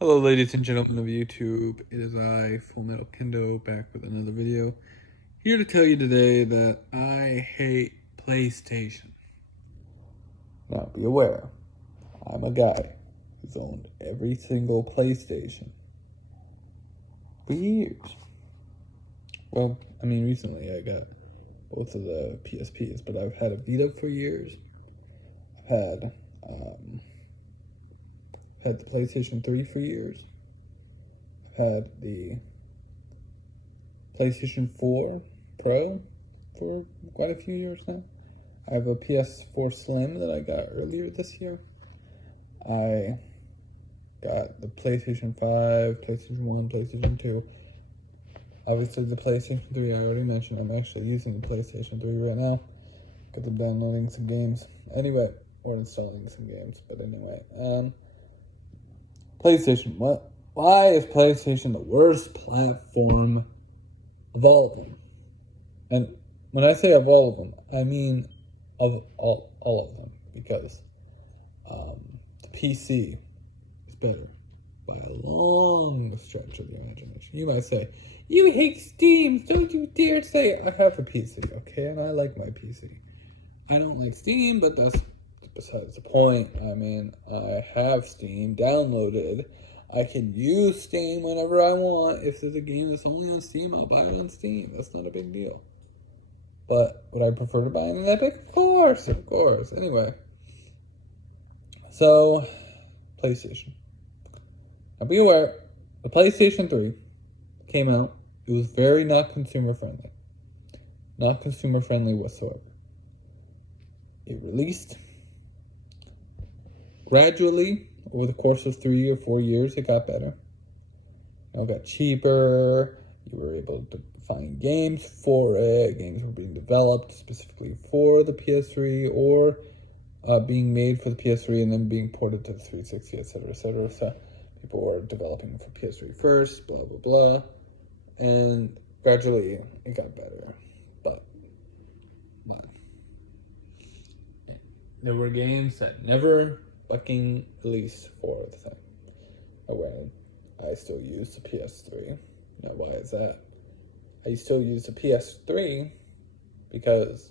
Hello, ladies and gentlemen of YouTube. It is I, Full Metal Kendo, back with another video. Here to tell you today that I hate PlayStation. Now, be aware, I'm a guy who's owned every single PlayStation for years. Well, recently I got both of the PSPs, but I've had a Vita for years. I've had the PlayStation 3 for years. I've had the PlayStation 4 Pro for quite a few years now. I have a PS4 Slim that I got earlier this year. I got the PlayStation 5, PlayStation 1, PlayStation 2. Obviously the PlayStation 3 I already mentioned. I'm actually using the PlayStation 3 right now because I'm downloading some games. Anyway, or installing some games. But anyway, PlayStation. Why is PlayStation the worst platform of all of them? And when I say of all of them, I mean of all of them, because the PC is better by a long stretch of the imagination. You might say, you hate Steam, don't you dare say it. I have a PC, okay, and I like my PC. I don't like Steam, but that's besides the point. I have Steam downloaded. I can use Steam whenever I want. If there's a game that's only on Steam, I'll buy it on Steam. That's not a big deal. But would I prefer to buy it in Epic? Of course. Anyway. So, PlayStation. Now be aware, the PlayStation 3 came out. It was very not consumer friendly. Not consumer friendly whatsoever. It released. Gradually, over the course of 3 or 4 years, it got better. It got cheaper. You were able to find games for it. Games were being developed specifically for the PS3 or being made for the PS3 and then being ported to the 360, etc., etc. So people were developing for PS3 first, blah, blah, blah. And gradually it got better. But there were games that never fucking released for the thing. Granted, I still use the PS3. Now, why is that? I still use the PS3 because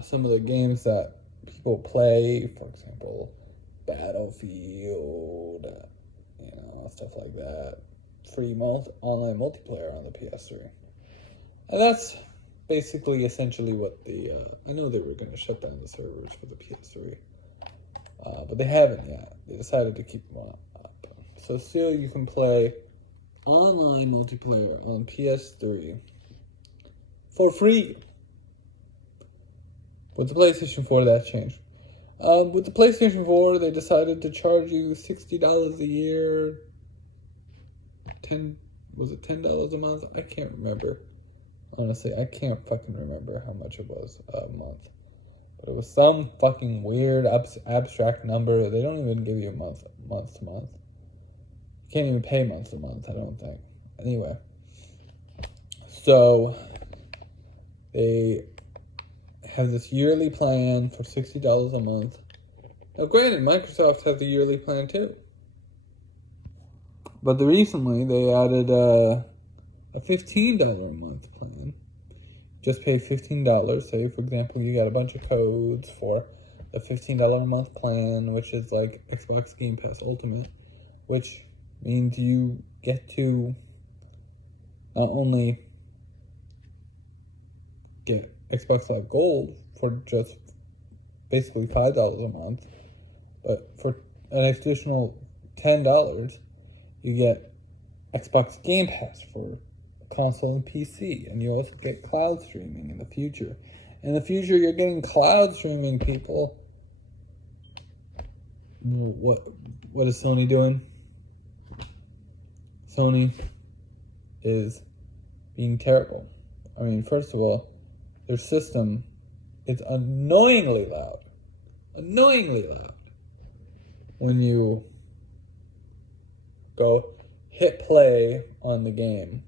some of the games that people play, for example, Battlefield, stuff like that, free online multiplayer on the PS3. And that's basically essentially what I know they were going to shut down the servers for the PS3. But they haven't yet. They decided to keep them up. So still you can play online multiplayer on PS3 for free. With the PlayStation 4, that changed. With the PlayStation 4, they decided to charge you $60 a year. Was it $10 a month? I can't remember. Honestly, I can't fucking remember how much it was a month. But it was some fucking weird abstract number. They don't even give you month to month. You can't even pay month to month, I don't think. Anyway. So, they have this yearly plan for $60 a month. Now, granted, Microsoft has a yearly plan too. But recently, they added a $15 a month plan. Just pay $15. Say, for example, you got a bunch of codes for the $15 a month plan, which is like Xbox Game Pass Ultimate, which means you get to not only get Xbox Live Gold for just basically $5 a month, but for an additional $10, you get Xbox Game Pass for console and PC, and you also get cloud streaming in the future. In the future, you're getting cloud streaming, people. What is Sony doing? Sony is being terrible. First of all, their system is annoyingly loud. When you go hit play on the game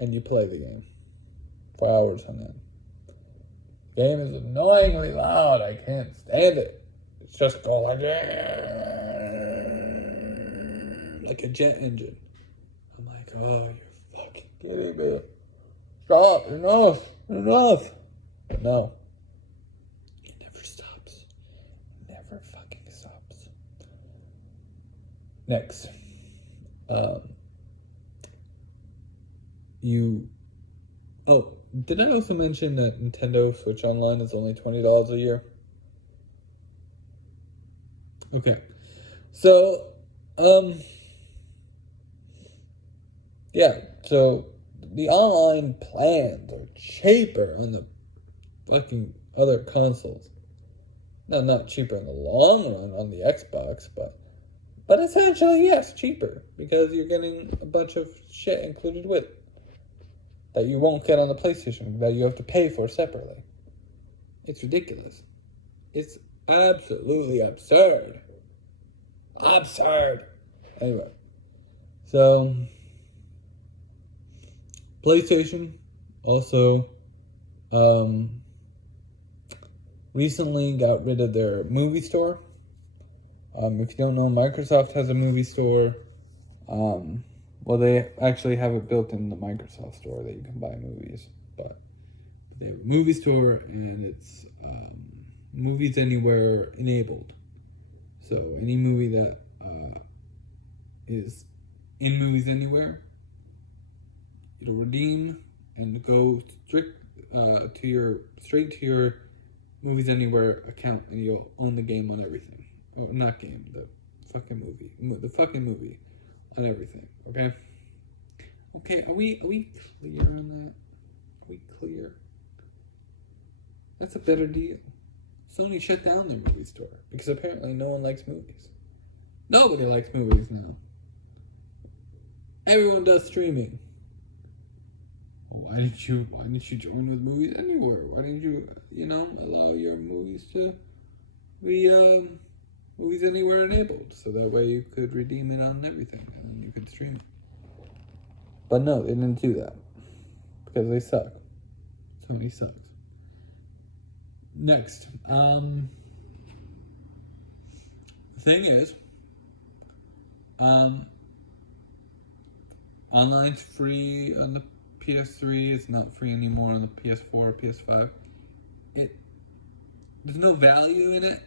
and you play the game for hours on end. The game is annoyingly loud. I can't stand it. It's just go like that. like a jet engine. I'm like, oh, you're fucking kidding me. Stop, enough. But no, it never stops. Never fucking stops. Next, did I also mention that Nintendo Switch Online is only $20 a year? Okay, so, yeah, so the online plans are cheaper on the fucking other consoles. No, not cheaper in the long run on the Xbox, but essentially, yes, cheaper, because you're getting a bunch of shit included with it that you won't get on the PlayStation, that you have to pay for separately. It's ridiculous. It's absolutely absurd. Absurd. Anyway, so PlayStation also recently got rid of their movie store. If you don't know, Microsoft has a movie store. Well, they actually have it built in the Microsoft store that you can buy movies. But they have a movie store, and it's Movies Anywhere enabled. So any movie that is in Movies Anywhere, it'll redeem and go straight to your Movies Anywhere account, and you'll own the game on everything. Oh, not game, the fucking movie. The fucking movie on everything, okay? Okay, are we clear on that? Are we clear? That's a better deal. Sony shut down their movie store because apparently no one likes movies. Nobody likes movies now. Everyone does streaming. Well, why didn't you join with Movies Anywhere? Why didn't you, allow your movies to be Movies Anywhere enabled, so that way you could redeem it on everything and you could stream it? But no, they didn't do that because they suck. Sony sucks. Next, the thing is, online's free on the PS3. It's not free anymore on the PS4, PS5. There's no value in it.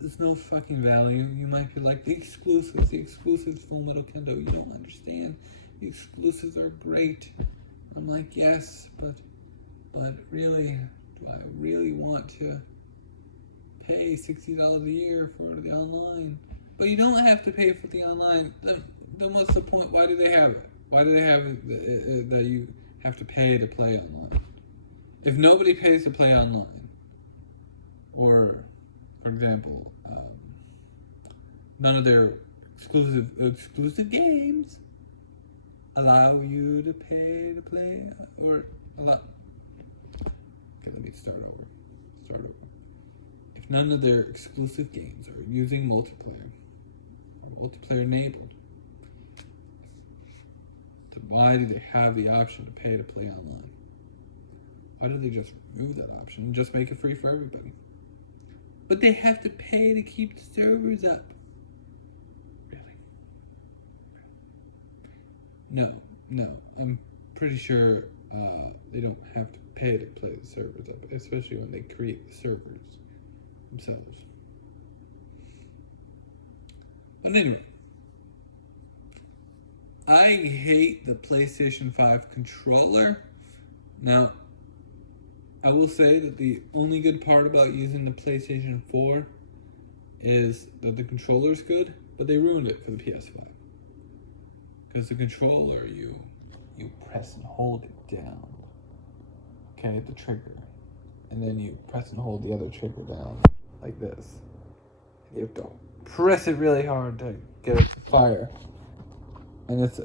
There's no fucking value. You might be like, the exclusives from Little Kendo. You don't understand. The exclusives are great. I'm like, yes, but really, do I really want to pay $60 a year for the online? But you don't have to pay for the online. Then what's the point? Why do they have it? Why do they have it that you have to pay to play online? If nobody pays to play online, or, for example, none of their exclusive games allow you to pay to play, or allow... Okay, let me start over. If none of their exclusive games are using multiplayer enabled, then why do they have the option to pay to play online? Why don't they just remove that option and just make it free for everybody? But they have to pay to keep the servers up. Really? No. I'm pretty sure they don't have to pay to play the servers up, especially when they create the servers themselves. But anyway, I hate the PlayStation 5 controller. Now, I will say that the only good part about using the PlayStation 4 is that the controller is good, but they ruined it for the PS5. Because the controller, you press and hold it down, okay, the trigger, and then you press and hold the other trigger down like this. You have to press it really hard to get it to fire. And it's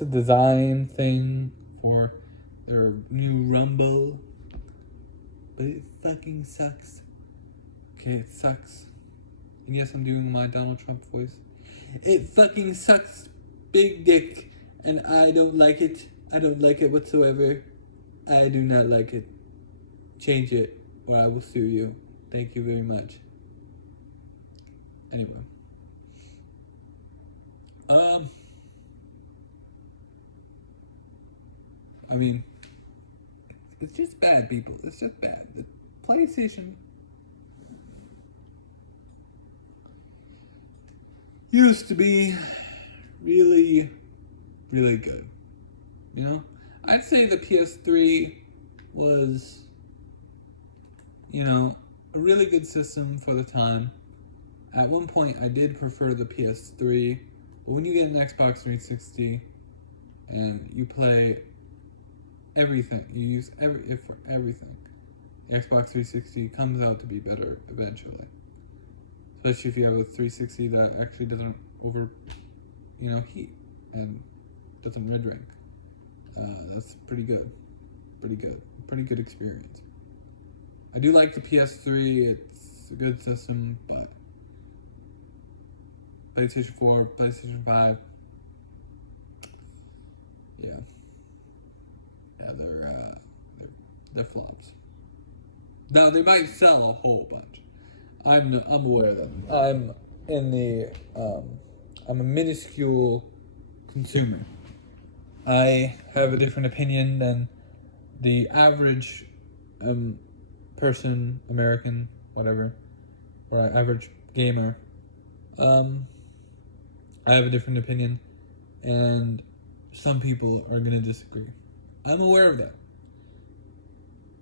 a design thing for their new Rumble. But it fucking sucks. Okay, it sucks. And yes, I'm doing my Donald Trump voice. It fucking sucks, big dick. And I don't like it. I don't like it whatsoever. I do not like it. Change it, or I will sue you. Thank you very much. Anyway. Um, I mean, it's just bad, people. It's just bad. The PlayStation used to be really, really good. You know, I'd say the PS3 was, a really good system for the time. At one point, I did prefer the PS3, but when you get an Xbox 360 and you play everything, you use it for everything, Xbox 360 comes out to be better eventually. Especially if you have a 360 that actually doesn't heat and doesn't red ring. That's pretty good. Pretty good experience. I do like the PS3. It's a good system, but PlayStation 4, PlayStation 5, yeah, they're flops. Now they might sell a whole bunch. I'm aware of that. I'm a minuscule consumer. I have a different opinion than the average person, American, whatever, or average gamer. I have a different opinion, and some people are going to disagree. I'm aware of that.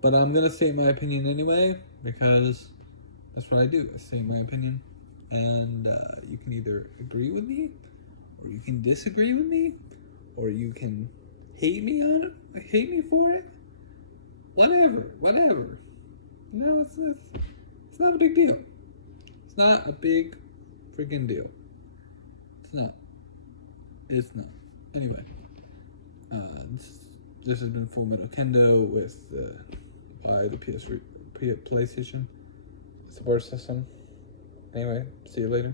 But I'm going to state my opinion anyway, because that's what I do. I state my opinion, and you can either agree with me, or you can disagree with me, or you can hate me for it. Whatever. It's not a big deal. It's not a big freaking deal. It's not. Anyway, this has been Full Metal Kendo with why the PlayStation. It's the worst system. Anyway, see you later.